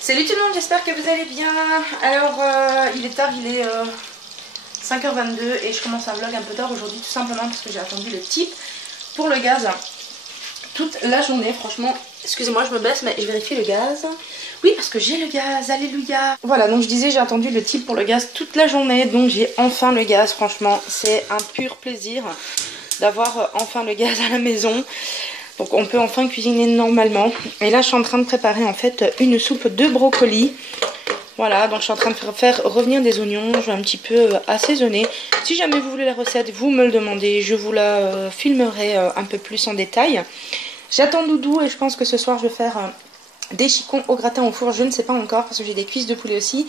Salut tout le monde, j'espère que vous allez bien. Alors il est tard, il est 5h22 et je commence un vlog un peu tard aujourd'hui tout simplement parce que j'ai attendu le type pour le gaz toute la journée. Franchement, excusez-moi je me baisse mais je vérifie le gaz. Oui parce que j'ai le gaz, alléluia. Voilà, donc je disais j'ai attendu le type pour le gaz toute la journée, donc j'ai enfin le gaz. Franchement c'est un pur plaisir d'avoir enfin le gaz à la maison. Donc on peut enfin cuisiner normalement. Et là je suis en train de préparer en fait une soupe de brocoli. Voilà, donc je suis en train de faire revenir des oignons. Je vais un petit peu assaisonner. Si jamais vous voulez la recette, vous me le demandez. Je vous la filmerai un peu plus en détail. J'attends Doudou et je pense que ce soir je vais faire des chicons au gratin au four. Je ne sais pas encore parce que j'ai des cuisses de poulet aussi.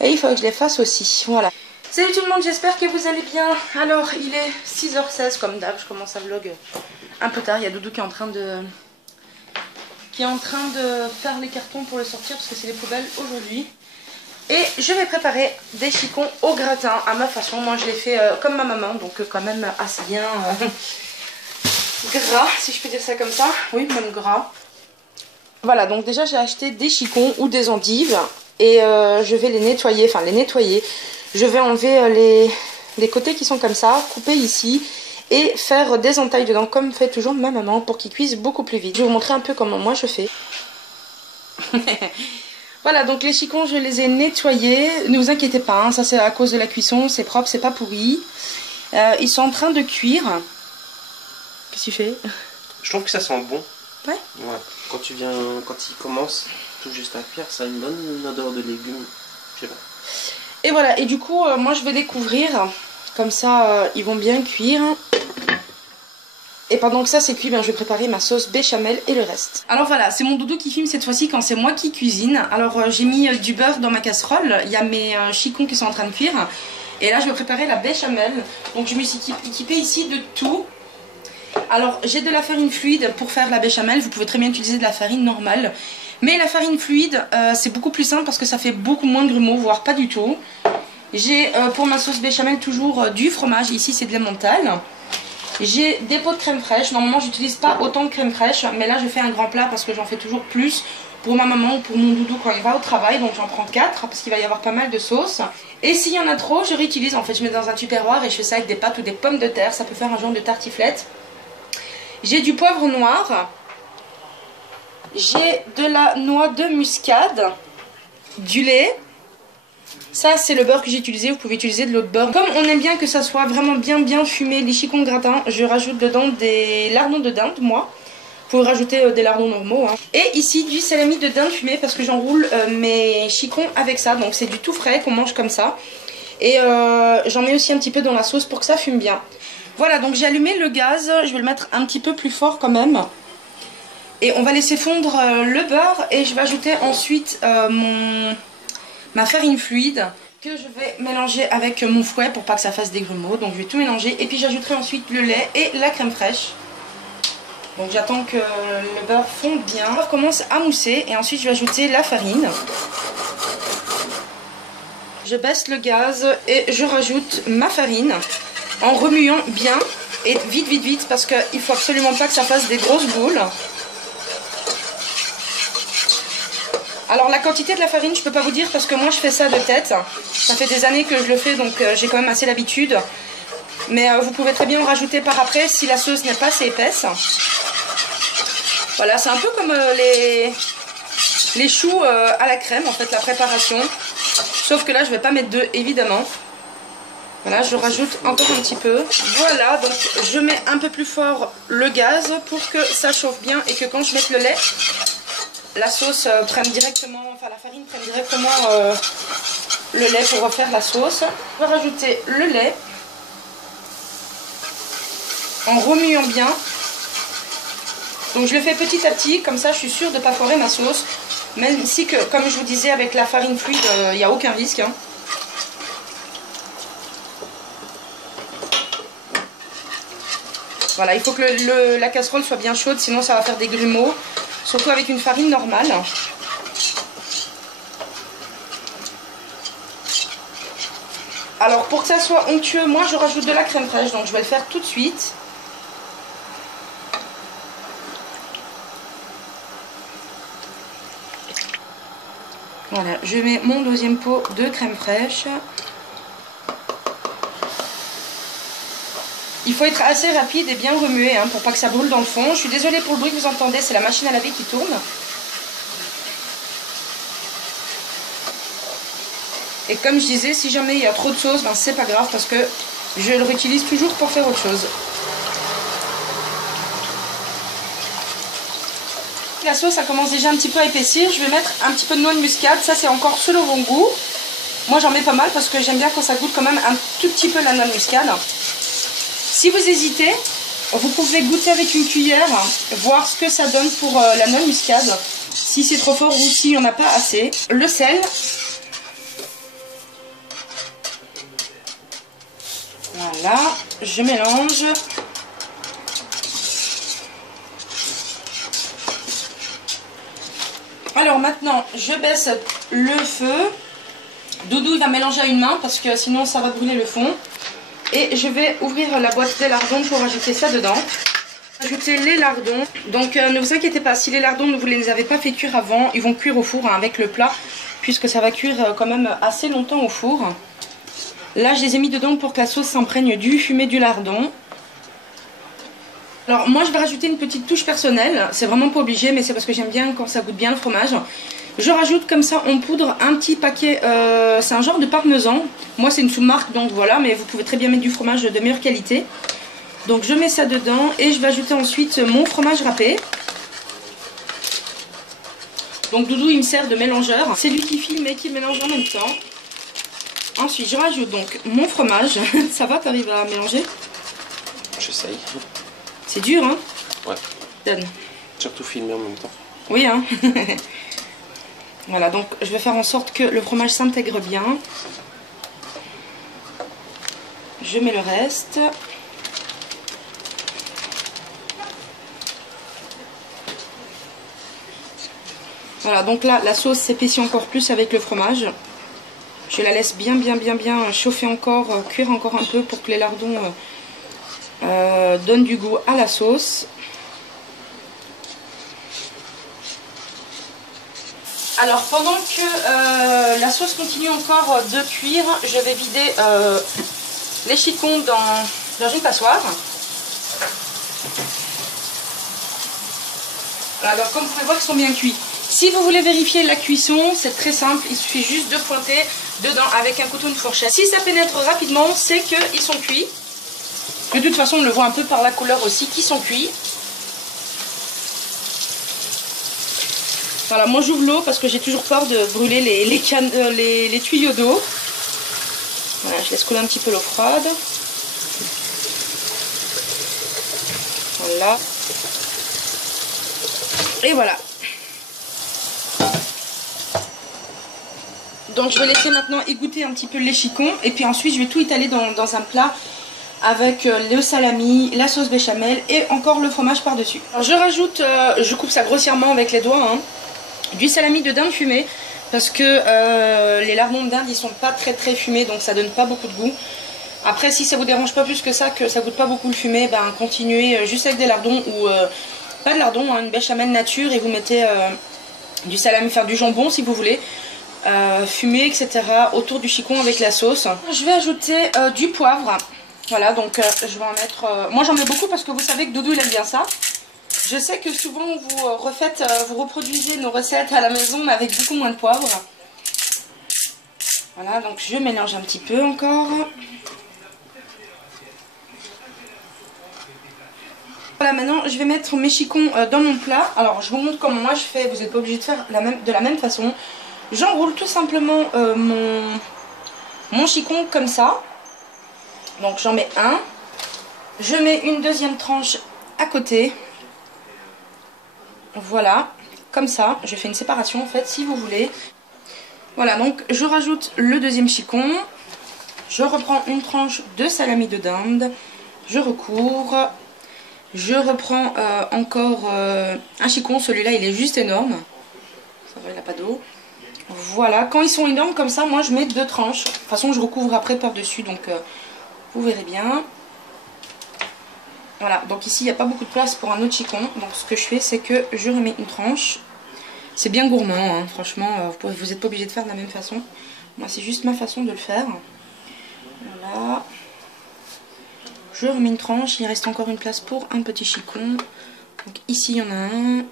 Et il faut que je les fasse aussi. Voilà. Salut tout le monde, j'espère que vous allez bien. Alors il est 6h16 comme d'hab. Je commence un vlog un peu tard. Il y a Doudou qui est en train de faire les cartons pour le sortir parce que c'est les poubelles aujourd'hui. Et je vais préparer des chicons au gratin à ma façon. Moi je les fais comme ma maman, donc quand même assez bien gras, si je peux dire ça comme ça. Oui, même gras. Voilà, donc déjà j'ai acheté des chicons ou des endives et je vais les nettoyer, enfin les nettoyer. Je vais enlever les côtés qui sont comme ça, couper ici et faire des entailles dedans comme fait toujours ma maman pour qu'ils cuisent beaucoup plus vite. Je vais vous montrer un peu comment moi je fais. Voilà, donc les chicons je les ai nettoyés, ne vous inquiétez pas, hein, ça c'est à cause de la cuisson, c'est propre, c'est pas pourri. Ils sont en train de cuire. Qu'est-ce que tu fais? Je trouve que ça sent bon. Ouais. Ouais. Quand il commence tout juste à cuire, ça a une bonne odeur de légumes. Je sais pas. Et voilà, et du coup moi je vais les couvrir, comme ça ils vont bien cuire. Et pendant que ça c'est cuit, je vais préparer ma sauce béchamel et le reste. Alors voilà, c'est mon Doudou qui filme cette fois-ci quand c'est moi qui cuisine. Alors j'ai mis du beurre dans ma casserole, il y a mes chicons qui sont en train de cuire. Et là je vais préparer la béchamel. Donc je me suis équipée ici de tout. Alors j'ai de la farine fluide pour faire la béchamel, vous pouvez très bien utiliser de la farine normale. Mais la farine fluide c'est beaucoup plus simple parce que ça fait beaucoup moins de grumeaux, voire pas du tout. J'ai pour ma sauce béchamel toujours du fromage, ici c'est de l'emmental. J'ai des pots de crème fraîche, normalement j'utilise pas autant de crème fraîche, mais là je fais un grand plat parce que j'en fais toujours plus pour ma maman ou pour mon Doudou quand il va au travail, donc j'en prends 4 parce qu'il va y avoir pas mal de sauce. Et s'il y en a trop, je réutilise, en fait je mets dans un tupperware et je fais ça avec des pâtes ou des pommes de terre, ça peut faire un genre de tartiflette. J'ai du poivre noir, j'ai de la noix de muscade, du lait. Ça c'est le beurre que j'ai utilisé, vous pouvez utiliser de l'autre beurre. Comme on aime bien que ça soit vraiment bien fumé, les chicons gratin, je rajoute dedans des lardons de dinde, moi. Vous pouvez rajouter des lardons normaux. Hein. Et ici du salami de dinde fumé parce que j'enroule mes chicons avec ça. Donc c'est du tout frais qu'on mange comme ça. Et j'en mets aussi un petit peu dans la sauce pour que ça fume bien. Voilà, donc j'ai allumé le gaz, je vais le mettre un petit peu plus fort quand même. Et on va laisser fondre le beurre et je vais ajouter ensuite ma farine fluide que je vais mélanger avec mon fouet pour pas que ça fasse des grumeaux. Donc je vais tout mélanger et puis j'ajouterai ensuite le lait et la crème fraîche. Donc j'attends que le beurre fonde bien. Le beurre commence à mousser et ensuite je vais ajouter la farine. Je baisse le gaz et je rajoute ma farine en remuant bien et vite parce qu'il faut absolument pas que ça fasse des grosses boules. Alors la quantité de la farine je peux pas vous dire parce que moi je fais ça de tête. Ça fait des années que je le fais donc j'ai quand même assez l'habitude. Mais vous pouvez très bien en rajouter par après si la sauce n'est pas assez épaisse. Voilà, c'est un peu comme les choux à la crème en fait, la préparation. Sauf que là je vais pas mettre d'œufs évidemment. Voilà, je rajoute encore un petit peu. Voilà, donc je mets un peu plus fort le gaz pour que ça chauffe bien et que quand je mette le lait, la sauce prenne directement, enfin la farine prenne directement le lait pour refaire la sauce. Je vais rajouter le lait en remuant bien. Donc je le fais petit à petit, comme ça je suis sûre de ne pas foirer ma sauce. Même si, comme je vous disais, avec la farine fluide, il n'y a aucun risque. Hein. Voilà, il faut que la casserole soit bien chaude, sinon ça va faire des grumeaux. Surtout avec une farine normale. Alors pour que ça soit onctueux, moi je rajoute de la crème fraîche, donc je vais le faire tout de suite. Voilà, je mets mon deuxième pot de crème fraîche. Il faut être assez rapide et bien remuer hein, pour pas que ça brûle dans le fond. Je suis désolée pour le bruit que vous entendez, c'est la machine à laver qui tourne. Et comme je disais, si jamais il y a trop de sauce, ben c'est pas grave parce que je le réutilise toujours pour faire autre chose. La sauce, ça commence déjà un petit peu à épaissir. Je vais mettre un petit peu de noix de muscade. Ça, c'est encore selon mon goût. Moi, j'en mets pas mal parce que j'aime bien quand ça goûte quand même un tout petit peu la noix de muscade. Si vous hésitez, vous pouvez goûter avec une cuillère, voir ce que ça donne pour la noix de muscade. Si c'est trop fort ou s'il n'y en a pas assez. Le sel. Voilà, je mélange. Alors maintenant, je baisse le feu. Doudou, il va mélanger à une main parce que sinon ça va brûler le fond. Et je vais ouvrir la boîte des lardons pour ajouter ça dedans. Ajouter les lardons. Donc ne vous inquiétez pas, si les lardons, vous ne les avez pas fait cuire avant, ils vont cuire au four hein, avec le plat. Puisque ça va cuire quand même assez longtemps au four. Là, je les ai mis dedans pour que la sauce s'imprègne du fumé du lardon. Alors moi je vais rajouter une petite touche personnelle, c'est vraiment pas obligé mais c'est parce que j'aime bien quand ça goûte bien le fromage. Je rajoute comme ça en poudre un petit paquet, c'est un genre de parmesan. Moi c'est une sous-marque donc voilà, mais vous pouvez très bien mettre du fromage de meilleure qualité. Donc je mets ça dedans et je vais ajouter ensuite mon fromage râpé. Donc Doudou il me sert de mélangeur, c'est lui qui filme et qui mélange en même temps. Ensuite je rajoute donc mon fromage, ça va, t'arrives à mélanger? J'essaye. C'est dur, hein? Ouais. Donne. Surtout filmer en même temps. Oui, hein? Voilà, donc je vais faire en sorte que le fromage s'intègre bien. Je mets le reste. Voilà, donc là, la sauce s'épaissit encore plus avec le fromage. Je la laisse bien chauffer encore, cuire encore un peu pour que les lardons donnent du goût à la sauce. Alors pendant que la sauce continue encore de cuire, je vais vider les chicons dans une passoire. Voilà, alors comme vous pouvez voir, ils sont bien cuits. Si vous voulez vérifier la cuisson, c'est très simple, il suffit juste de pointer dedans avec un couteau, une fourchette. Si ça pénètre rapidement, c'est qu'ils sont cuits. De toute façon, on le voit un peu par la couleur aussi qu'ils sont cuits. Voilà, moi j'ouvre l'eau parce que j'ai toujours peur de brûler les tuyaux d'eau. Voilà, je laisse couler un petit peu l'eau froide. Voilà. Et voilà. Donc je vais laisser maintenant égoutter un petit peu les chicons. Et puis ensuite je vais tout étaler dans un plat avec le salami, la sauce béchamel et encore le fromage par dessus. Alors je rajoute, je coupe ça grossièrement avec les doigts, hein, du salami de dinde fumé. Parce que les lardons de dinde ils sont pas très fumés, donc ça donne pas beaucoup de goût. Après si ça vous dérange pas plus que ça goûte pas beaucoup le fumé, ben continuez juste avec des lardons ou pas de lardons, hein, une béchamel nature, et vous mettez du salami, faire du jambon si vous voulez. Fumé, etc. autour du chicon avec la sauce. Je vais ajouter du poivre. Voilà, donc je vais en mettre... moi j'en mets beaucoup parce que vous savez que Doudou il aime bien ça. Je sais que souvent vous reproduisez nos recettes à la maison mais avec beaucoup moins de poivre. Voilà, donc je mélange un petit peu encore. Voilà, maintenant je vais mettre mes chicons dans mon plat. Alors je vous montre comment moi je fais, vous n'êtes pas obligé de faire de la même façon. J'enroule tout simplement mon chicon comme ça. Donc j'en mets un. Je mets une deuxième tranche à côté. Voilà, comme ça. Je fais une séparation en fait si vous voulez. Voilà, donc je rajoute le deuxième chicon. Je reprends une tranche de salami de dinde. Je recouvre. Je reprends encore un chicon. Celui-là il est juste énorme. Ça va, il n'a pas d'eau. Voilà, quand ils sont énormes comme ça, moi je mets 2 tranches. De toute façon, je recouvre après par-dessus, donc vous verrez bien. Voilà, donc ici il n'y a pas beaucoup de place pour un autre chicon. Donc ce que je fais, c'est que je remets une tranche. C'est bien gourmand, hein, franchement, vous n'êtes pas obligé de faire de la même façon. Moi, c'est juste ma façon de le faire. Voilà. Je remets une tranche, il reste encore une place pour un petit chicon. Donc ici, il y en a un.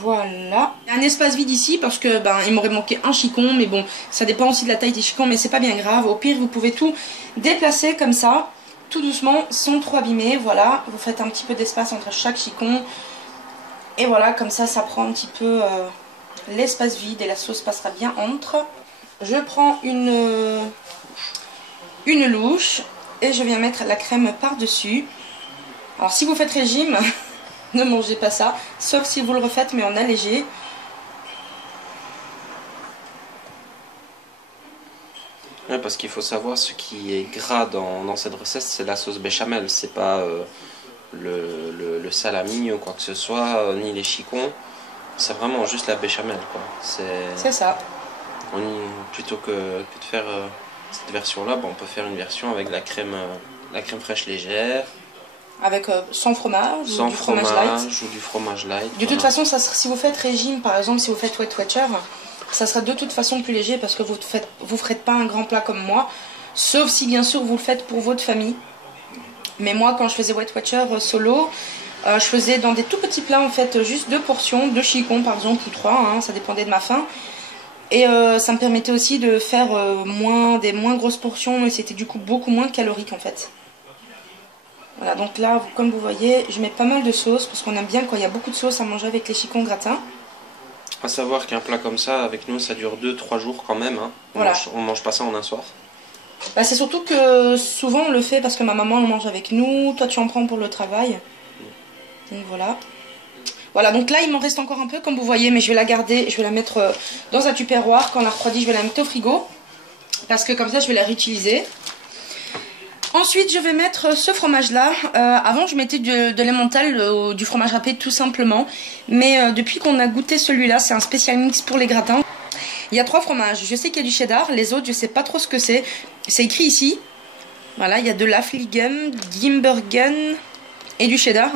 Voilà. Il y a un espace vide ici parce que il m'aurait manqué un chicon, mais bon, ça dépend aussi de la taille des chicons, mais c'est pas bien grave. Au pire, vous pouvez tout déplacer comme ça, tout doucement, sans trop abîmer. Voilà, vous faites un petit peu d'espace entre chaque chicon. Et voilà, comme ça prend un petit peu l'espace vide et la sauce passera bien entre. Je prends une louche et je viens mettre la crème par-dessus. Alors si vous faites régime, ne mangez pas ça, sauf si vous le refaites mais en allégé. Ouais, parce qu'il faut savoir ce qui est gras dans cette recette, c'est la sauce béchamel, c'est pas le salami ou quoi que ce soit, ni les chicons. C'est vraiment juste la béchamel, quoi. C'est ça. Plutôt que de faire cette version-là, on peut faire une version avec la crème fraîche légère. Avec sans fromage, sans ou du fromage light. Ou du fromage light. De toute façon, si vous faites régime, par exemple, si vous faites Weight Watcher, ça sera de toute façon plus léger parce que vous ne ferez pas un grand plat comme moi. Sauf si, bien sûr, vous le faites pour votre famille. Mais moi, quand je faisais Weight Watcher solo, je faisais dans des tout petits plats, en fait, juste 2 portions, 2 chicons, par exemple, ou 3, hein, ça dépendait de ma faim. Et ça me permettait aussi de faire des moins grosses portions et c'était du coup beaucoup moins calorique, en fait. Voilà, donc là, comme vous voyez, je mets pas mal de sauce parce qu'on aime bien quand il y a beaucoup de sauce à manger avec les chicons gratins. À savoir qu'un plat comme ça, avec nous, ça dure 2-3 jours quand même. Hein. Voilà. On mange pas ça en un soir. C'est surtout que souvent on le fait parce que ma maman le mange avec nous, toi tu en prends pour le travail. Donc voilà. Voilà, donc là il m'en reste encore un peu comme vous voyez, mais je vais la garder, je vais la mettre dans un tupperware. Quand elle a refroidi, je vais la mettre au frigo. Parce que comme ça je vais la réutiliser. Ensuite, je vais mettre ce fromage-là. Avant, je mettais de l'emmental, du fromage râpé tout simplement. Mais depuis qu'on a goûté celui-là, c'est un spécial mix pour les gratins. Il y a 3 fromages. Je sais qu'il y a du cheddar. Les autres, je sais pas trop ce que c'est. C'est écrit ici. Voilà, il y a de l'Affligem, Grimbergen et du cheddar.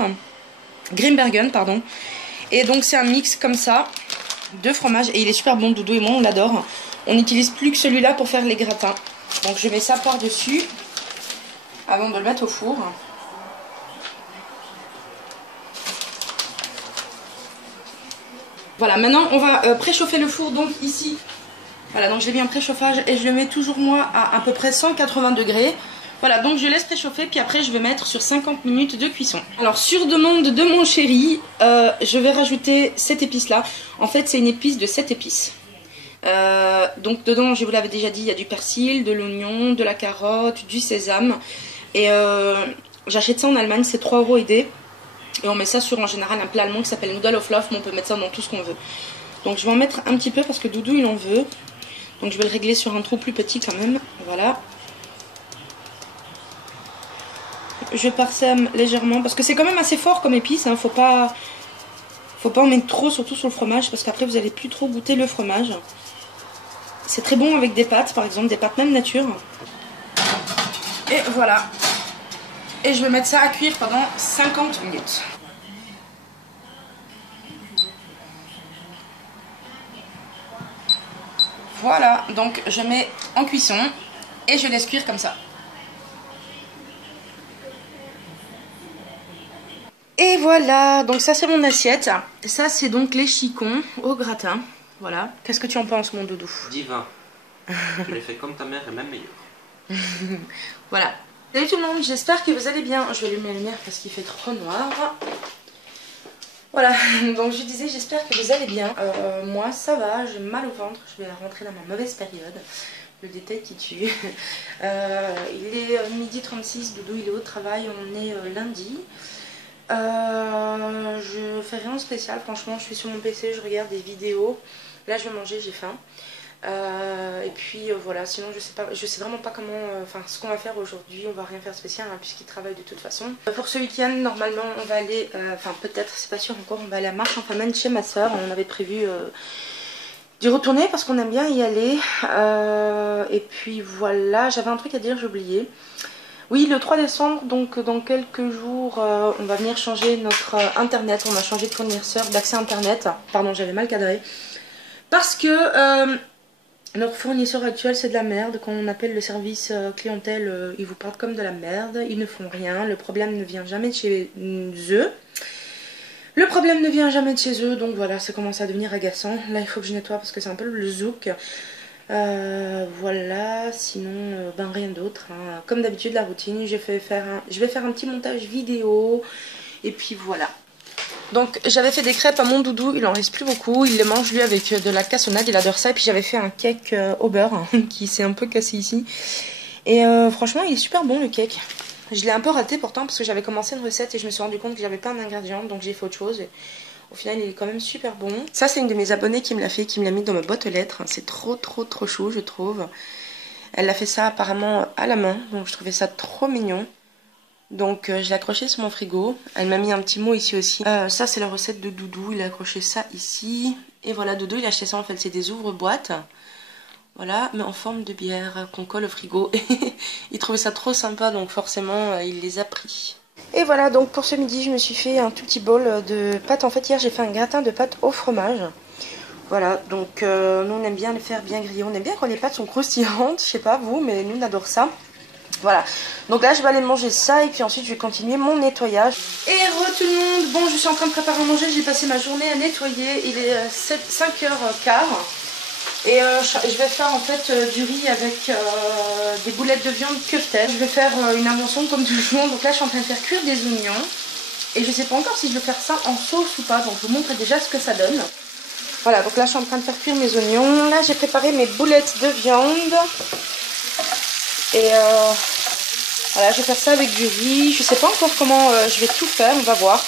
Grimbergen, pardon. Et donc, c'est un mix comme ça de fromage. Et il est super bon, Doudou et moi, on l'adore. On n'utilise plus que celui-là pour faire les gratins. Donc, je mets ça par-dessus avant de le mettre au four. Voilà, maintenant on va préchauffer le four, donc ici. Voilà, donc je l'ai mis en préchauffage et je le mets toujours moi à peu près 180 degrés. Voilà, donc je laisse préchauffer, puis après je vais mettre sur 50 minutes de cuisson. Alors sur demande de mon chéri, je vais rajouter cette épice là. En fait c'est une épice de 7 épices. Donc dedans, je vous l'avais déjà dit, il y a du persil, de l'oignon, de la carotte, du sésame. Et j'achète ça en Allemagne, c'est 3 € et des. Et on met ça sur en général un plat allemand qui s'appelle Noodle of Love, mais on peut mettre ça dans tout ce qu'on veut. Donc je vais en mettre un petit peu parce que Doudou il en veut. Donc je vais le régler sur un trou plus petit quand même. Voilà. Je parsème légèrement parce que c'est quand même assez fort comme épice, hein. Faut pas en mettre trop, surtout sur le fromage, parce qu'après vous allez plus trop goûter le fromage. C'est très bon avec des pâtes, par exemple, des pâtes même nature. Et voilà. Et je vais mettre ça à cuire pendant 50 minutes. Voilà, donc je mets en cuisson et je laisse cuire comme ça. Et voilà, donc ça c'est mon assiette. Ça c'est donc les chicons au gratin. Voilà. Qu'est-ce que tu en penses, mon doudou? Divin. Tu les fais comme ta mère et même meilleur. Voilà. Salut tout le monde, j'espère que vous allez bien. Je vais allumer la lumière parce qu'il fait trop noir. Voilà, donc je disais j'espère que vous allez bien. Moi ça va, j'ai mal au ventre, je vais rentrer dans ma mauvaise période. Le détail qui tue. Il est 12h36, Doudou il est au travail, on est lundi. Je fais rien de spécial, franchement je suis sur mon PC, je regarde des vidéos. Là je vais manger, j'ai faim. Et puis voilà, sinon je sais vraiment pas comment, ce qu'on va faire aujourd'hui. On va rien faire spécial hein, puisqu'il travaille de toute façon. Pour ce week-end normalement on va aller, peut-être, c'est pas sûr encore, on va aller à Marche en Famenne chez ma soeur. On avait prévu d'y retourner parce qu'on aime bien y aller. Et puis voilà, j'avais un truc à dire, j'ai oublié. Oui, le 3 décembre, donc dans quelques jours, on va venir changer notre internet. On a changé de fournisseur d'accès internet. Pardon, j'avais mal cadré. Parce que notre fournisseur actuel, c'est de la merde. Quand on appelle le service clientèle, ils vous parlent comme de la merde. Ils ne font rien. Le problème ne vient jamais de chez eux. Le problème ne vient jamais de chez eux. Donc voilà, ça commence à devenir agaçant. Là, il faut que je nettoie parce que c'est un peu le zouk. Voilà, sinon ben rien d'autre, hein. Comme d'habitude la routine, je vais faire un petit montage vidéo et puis voilà. Donc j'avais fait des crêpes à mon doudou, il en reste plus beaucoup, il les mange lui avec de la cassonade, il adore ça. Et puis j'avais fait un cake au beurre hein, qui s'est un peu cassé ici. Et franchement il est super bon le cake. Je l'ai un peu raté pourtant parce que j'avais commencé une recette et je me suis rendu compte que j'avais pas un ingrédient, donc j'ai fait autre chose. Au final, il est quand même super bon. Ça, c'est une de mes abonnées qui me l'a fait, qui me l'a mis dans ma boîte aux lettres. C'est trop chou, je trouve. Elle a fait ça apparemment à la main, donc je trouvais ça trop mignon. Donc, je l'ai accroché sur mon frigo. Elle m'a mis un petit mot ici aussi. Ça, c'est la recette de Doudou. Il a accroché ça ici. Et voilà, Doudou, il a acheté ça en fait. C'est des ouvre-boîtes. Voilà, mais en forme de bière qu'on colle au frigo. Il trouvait ça trop sympa, donc forcément, il les a pris. Et voilà, donc pour ce midi, je me suis fait un tout petit bol de pâtes. En fait, hier, j'ai fait un gratin de pâtes au fromage. Voilà, donc nous, on aime bien les faire bien griller. On aime bien quand les pâtes sont croustillantes. Je sais pas vous, mais nous, on adore ça. Voilà, donc là, je vais aller manger ça et puis ensuite, je vais continuer mon nettoyage. Et re tout le monde, bon, je suis en train de préparer à manger. J'ai passé ma journée à nettoyer. Il est 5h15. Et je vais faire en fait du riz avec des boulettes de viande kefta. Je vais faire une invention comme toujours. Donc là je suis en train de faire cuire des oignons. Et je sais pas encore si je vais faire ça en sauce ou pas. Donc je vous montre déjà ce que ça donne. Voilà, donc là je suis en train de faire cuire mes oignons. Là j'ai préparé mes boulettes de viande. Et voilà, je vais faire ça avec du riz. Je sais pas encore comment je vais tout faire, on va voir.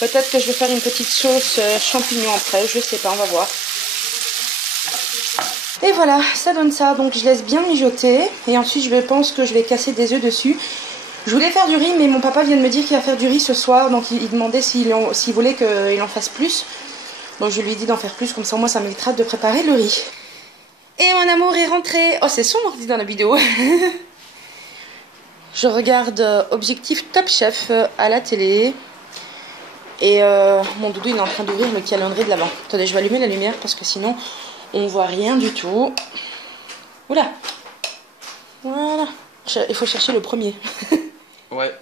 Peut-être que je vais faire une petite sauce champignon après, je sais pas, on va voir. Et voilà, ça donne ça, donc je laisse bien mijoter. Et ensuite je pense que je vais casser des œufs dessus. Je voulais faire du riz, mais mon papa vient de me dire qu'il va faire du riz ce soir. Donc il demandait s'il voulait qu'il en fasse plus. Donc je lui ai dit d'en faire plus, comme ça moi ça m'évitera de préparer le riz. Et mon amour est rentré. Oh c'est sombre dit dans la vidéo. Je regarde Objectif Top Chef à la télé. Et mon doudou il est en train d'ouvrir le calendrier de l'Avent. Attendez, je vais allumer la lumière parce que sinon... on voit rien du tout. Oula. Voilà. Il faut chercher le premier. Ouais.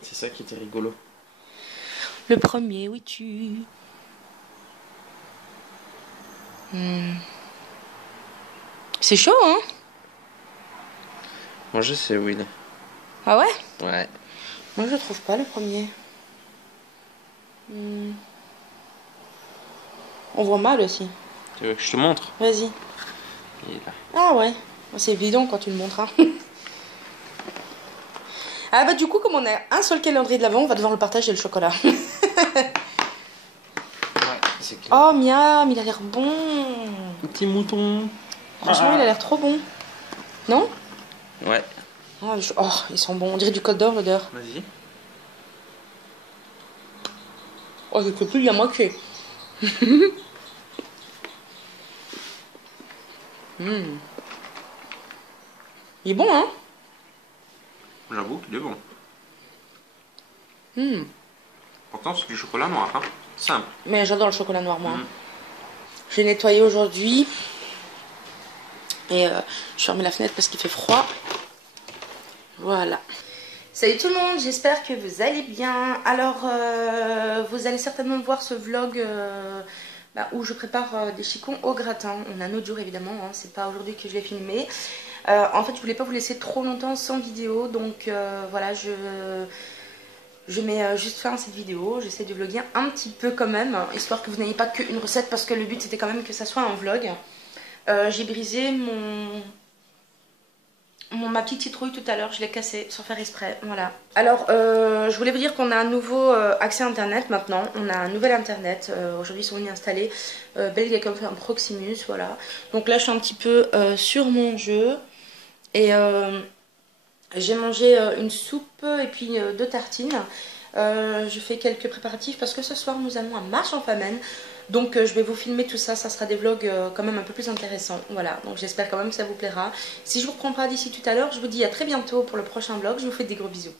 C'est ça qui était rigolo. Le premier, oui tu. C'est chaud, hein? Moi je sais où il est. Ah ouais? Ouais. Moi je trouve pas le premier. On voit mal aussi. Tu veux que je te montre? Vas-y. Il est là. Ah ouais. C'est évident quand tu le montres. Hein. Ah bah du coup comme on a un seul calendrier de l'Avent, on va devoir le partager le chocolat. Ouais, c'est clair. Oh miam, il a l'air bon. Petit mouton. Franchement, il a l'air trop bon. Non? Ouais. Oh, ils sont bons. On dirait du Côte d'Or l'odeur. Vas-y. Oh, j'ai que plus de la moitié. Il est bon, hein? J'avoue qu'il est bon. Pourtant, c'est du chocolat noir, hein. Simple. Mais j'adore le chocolat noir, moi. J'ai nettoyé aujourd'hui. Et je ferme la fenêtre parce qu'il fait froid. Voilà. Salut tout le monde, j'espère que vous allez bien. Alors, vous allez certainement voir ce vlog où je prépare des chicons au gratin. On a un autre jour évidemment, hein, c'est pas aujourd'hui que je vais filmer. En fait, je voulais pas vous laisser trop longtemps sans vidéo, donc voilà, je mets juste fin à cette vidéo. J'essaie de vlogger un petit peu quand même, histoire que vous n'ayez pas qu'une recette, parce que le but c'était quand même que ça soit un vlog. J'ai brisé ma petite citrouille tout à l'heure, je l'ai cassée sans faire exprès, voilà. Alors, je voulais vous dire qu'on a un nouveau accès internet maintenant, on a un nouvel internet, aujourd'hui ils sont venus installer Belgacom, un Proximus, voilà. Donc là je suis un petit peu sur mon jeu, et j'ai mangé une soupe et puis 2 tartines. Je fais quelques préparatifs parce que ce soir nous allons à Marche en Famenne. Donc je vais vous filmer tout ça, ça sera des vlogs quand même un peu plus intéressants. Voilà, donc j'espère quand même que ça vous plaira. Si je vous reprends pas d'ici tout à l'heure, je vous dis à très bientôt pour le prochain vlog. Je vous fais des gros bisous.